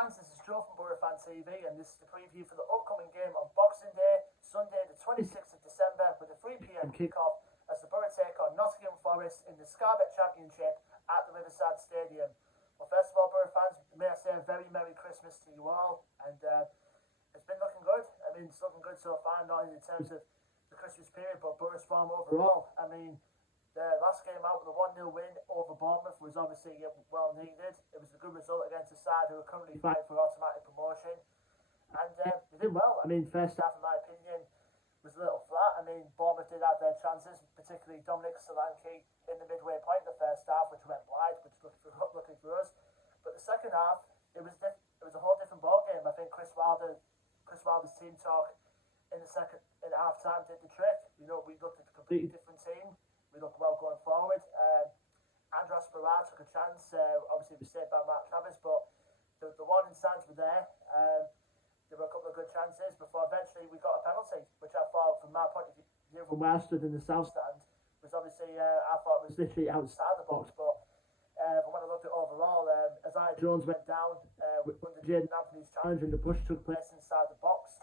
fans, this is Joe from Boro Fan TV, and this is the preview for the upcoming game on Boxing Day, Sunday the 26th of December, with a 3 p.m. kick-off as the Boro take on Nottingham Forest in the Scarbet Championship at the Riverside Stadium. Well, first of all, Boro fans, may I say a very Merry Christmas to you all, and it's been looking good. I mean, it's looking good so far, not only in terms of the Christmas period, but Boro's form overall. I mean, the last game out with a 1-0 win over Bournemouth was obviously well needed. It was a good result against a side who are currently fighting for automatic promotion. And we did well. I mean, first half, in my opinion, was a little flat. I mean, Bournemouth did have their chances, particularly Dominic Solanke in the midway point in the first half, which went wide, which luckily for us. But the second half, it was a whole different ball game. I think Chris Wilder's team talk in half time did the trick. You know, we looked at a completely different team. We looked well going forward. Andros Barra took a chance. Obviously, it was saved by Mark Travis, but the warning signs were there. There were a couple of good chances before eventually we got a penalty, which I thought, from my point of view, from where I stood in the south stand, was obviously, I thought it was literally outside the box. But when I looked at overall, Isaiah Jones went down under Jaden Anthony's challenge, and the push took place inside the box.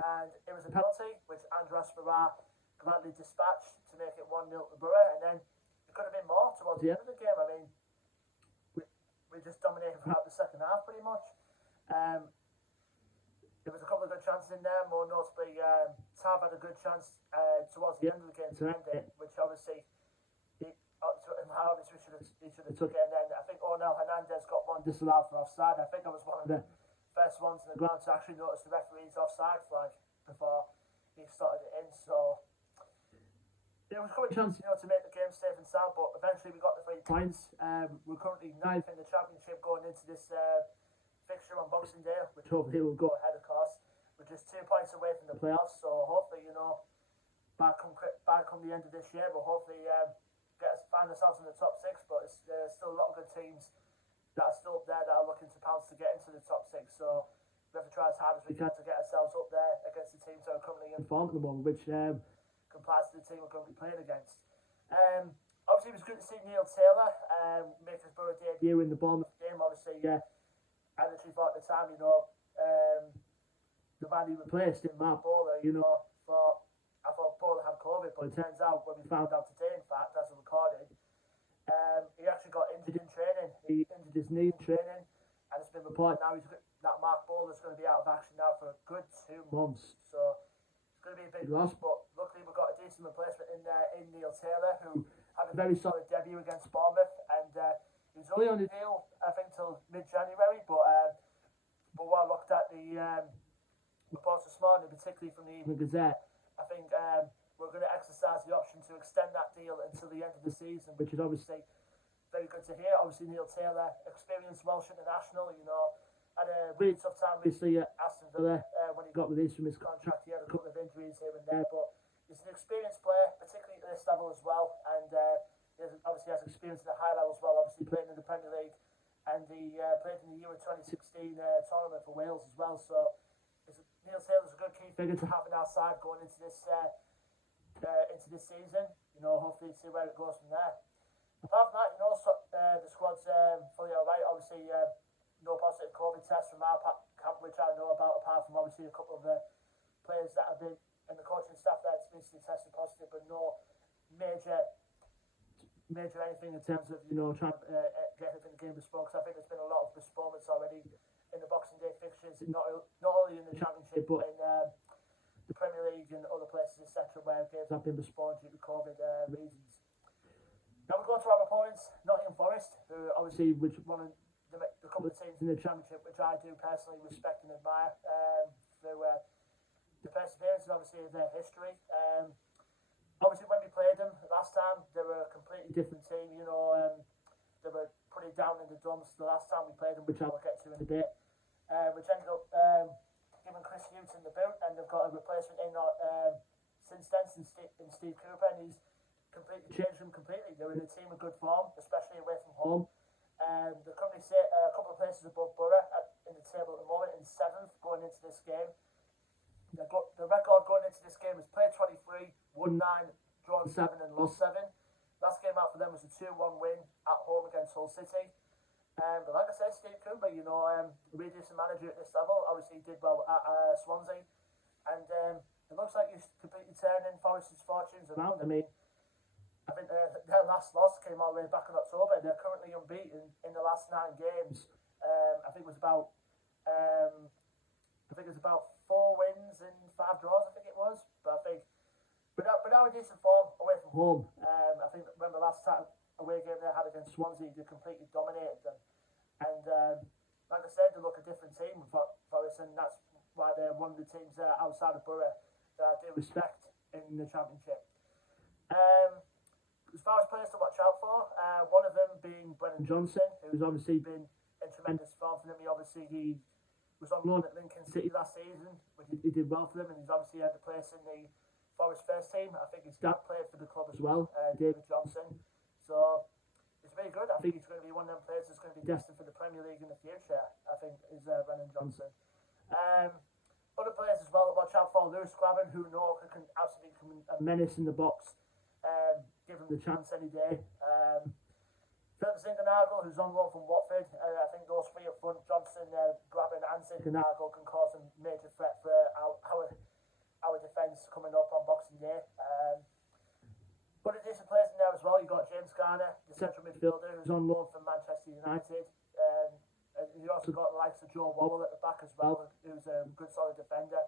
And it was a penalty, which Andros Barra gladly dispatched to make it 1-0 to Boro, and then it could have been more towards the end of the game. I mean, we just dominated throughout the second half pretty much. There was a couple of good chances in there, more notably Tav had a good chance towards the end of the game to end it, which obviously he should have took it, and then I think Onel Hernandez got one disallowed for offside. I think I was one of the first ones in the ground to actually notice the referee's offside flag before he started it in, so there was a good chance, to make the game safe and sound, but eventually we got the 3 points. We're currently 9th in the championship going into this fixture on Boxing Day, which hopefully will go ahead, of course. We're just 2 points away from the playoffs, so hopefully, by come the end of this year, we'll hopefully find ourselves in the top 6, but there's still a lot of good teams that are still up there that are looking to pounce to get into the top 6, so we have to try as hard as we can to get ourselves up there against the teams that are currently in form at the moment, which complies to the team we're currently playing against. Obviously, it was good to see Neil Taylor make his Boro debut in the Bournemouth game. Obviously, I literally thought at the time, the man he replaced in Mark Bowler, I thought Bowler had COVID, but it turns out, when we found out today, in fact, as a recording, he actually got injured in training. He injured his knee in training, and it's been reported now that Mark Bowler's going to be out of action now for a good 2 months. So it's going to be a big loss, but luckily we've got a decent replacement in there in Neil Taylor, who had a very solid debut against Bournemouth, and he was only on the deal, I think, till mid-January, but when I looked at the reports this morning, particularly from the Evening Gazette, I think we're going to exercise the option to extend that deal until the end of the season, which is obviously very good to hear. Obviously, Neil Taylor, experienced Welsh international, had a really tough time recently at Aston Villa when he got released from his contract. He had a couple of injuries here and there, but he's an experienced player, particularly at this level as well, and he obviously has experience at a high level as well, obviously playing in the Premier League, and he played in the Euro 2016 tournament for Wales as well, so Neil Taylor's a good key figure to have in our side going into this season. Hopefully see where it goes from there. Apart from that, the squad's fully alright. Obviously, no positive COVID tests from our camp, which I know about, apart from obviously a couple of the players that have been in the coaching staff that's recently tested positive, but no major anything in terms of trying to get anything in the game bespoke. I think there's been a lot of postponements already in the Boxing Day fixtures, not only in the Championship but in the Premier League and other places, etc., where games have been postponed due to COVID reasons. Now we're going to our opponents, Nottingham Forest, who obviously was one of the couple of teams in the Championship which I do personally respect and admire through the perseverance and obviously their history. Obviously, when we played them last time, they were a completely different team. They were pretty down in the dumps the last time we played them, which I will get to in a bit. Which ended up giving Chris Hughton the boot, and they've got a replacement in since then, in Steve Cooper, and he's completely changed them completely. They're in a team of good form, especially away from home. They're currently a couple of places above Boro in the table at the moment, in 7th going into this game. The record going into this game is played 23, won 9, drawn 7 and lost 7. Last game out for them was a 2-1 win at home against Hull City. But like I said, Steve Cooper, you know, really decent manager at this level. Obviously, he did well at Swansea, and it looks like he's completely turning Forest's fortunes around. I mean, I think their last loss came all the way back in October. They're currently unbeaten in the last 9 games. I think it was about 4 wins and 5 draws. I think it was, but I think without a decent form away from home, I think when the last time away game they had against Swansea, they completely dominated them. And like I said, they look a different team for Forest, and that's why they're one of the teams outside of Boro that I do respect in the Championship. As far as players to watch out for, one of them being Brennan Johnson, who's obviously been in tremendous form for them. He was on loan at Lincoln City last season, which he did well for them, and he's obviously had a place in the Forest first team. I think his dad played for the club as well, David Johnson. So it's really good. I think he's going to be one of them players that's going to be destined for the Premier League in the future. I think is Brennan Johnson. Other players as well that watch out for, Lewis Craven, who can absolutely become a menace in the box. Give him the chance any day. Philip Zingarnagle, who's on loan from Watford. I think those 3 up front, Johnson, Graben and Zingarnagle, can cause a major threat for our defence coming up on Boxing Day. But there's some players in there as well. You've got James Garner, the central midfielder, who's on loan from Manchester United. And you also got the likes of Joe Worrell at the back as well, who's a good solid defender.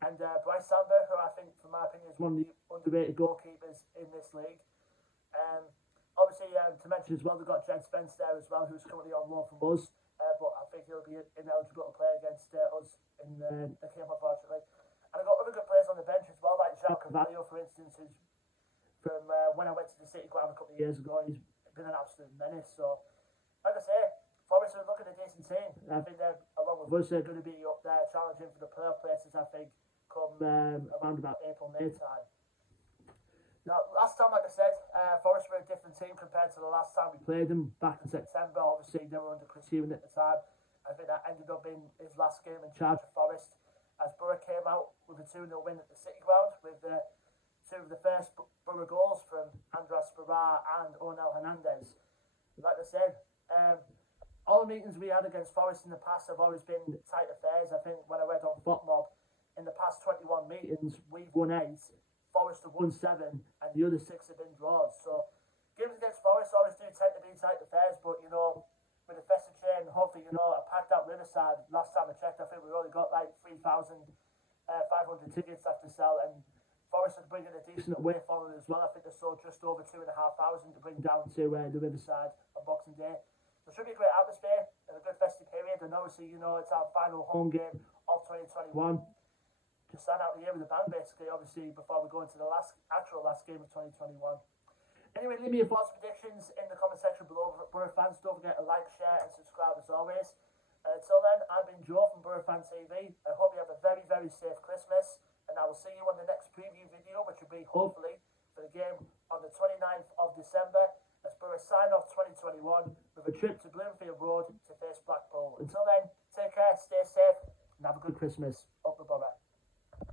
And Bryce Sandberg, who I think, from my opinion, is one of the underrated goalkeepers in this league. Obviously, to mention as well, they've got Jed Spence there as well, who's currently on loan from us. But I think he'll be ineligible to play against us in the game, unfortunately. And I've got other good players on the bench as well, like João Carvalho, for instance, who's from when I went to the City Ground a couple of years ago. He's been an absolute menace. So, like I say, Forest are looking at a decent team. I think they're, along with us, they're going to be up there challenging for the playoff places, I think, come around about April, May time. Now, last time, like I said, Forest were a different team compared to the last time we played them back in September. Obviously, they were under Chris Hughton at the time. I think that ended up being his last game in charge of Forest, as Boro came out with a 2-0 win at the City Ground, with 2 of the first Boro goals from Andras Barra and Onel Hernandez. Like I said, all the meetings we had against Forest in the past have always been tight affairs. I think when I read on FotMob, in the past 21 meetings, we've won 8. Forest have won 7, and the other 6 have been draws. So games against Forest always do tend to be tight affairs, but you know, with the Festive chain, hopefully, you know, a packed out Riverside. Last time I checked, I think we only got like 3,500 tickets left to sell, and Forest are bringing a decent away following as well. I think they sold just over 2,500 to bring down to the Riverside on Boxing Day. So it should be a great atmosphere and a good festive period, and obviously, you know, it's our final home game of 2021. Just sign out the year with a bang, basically, obviously, before we go into the actual last game of 2021. Anyway, leave me your thoughts and predictions in the comment section below. Boro fans, don't forget to like, share and subscribe as always. Until then, I've been Joe from Boro Fan TV. I hope you have a very, very safe Christmas, and I will see you on the next preview video, which will be, hopefully, for the game on the 29th of December, as Boro sign off 2021 with a trip to Bloomfield Road to face Blackpool. Until then, take care, stay safe, and have a good Christmas.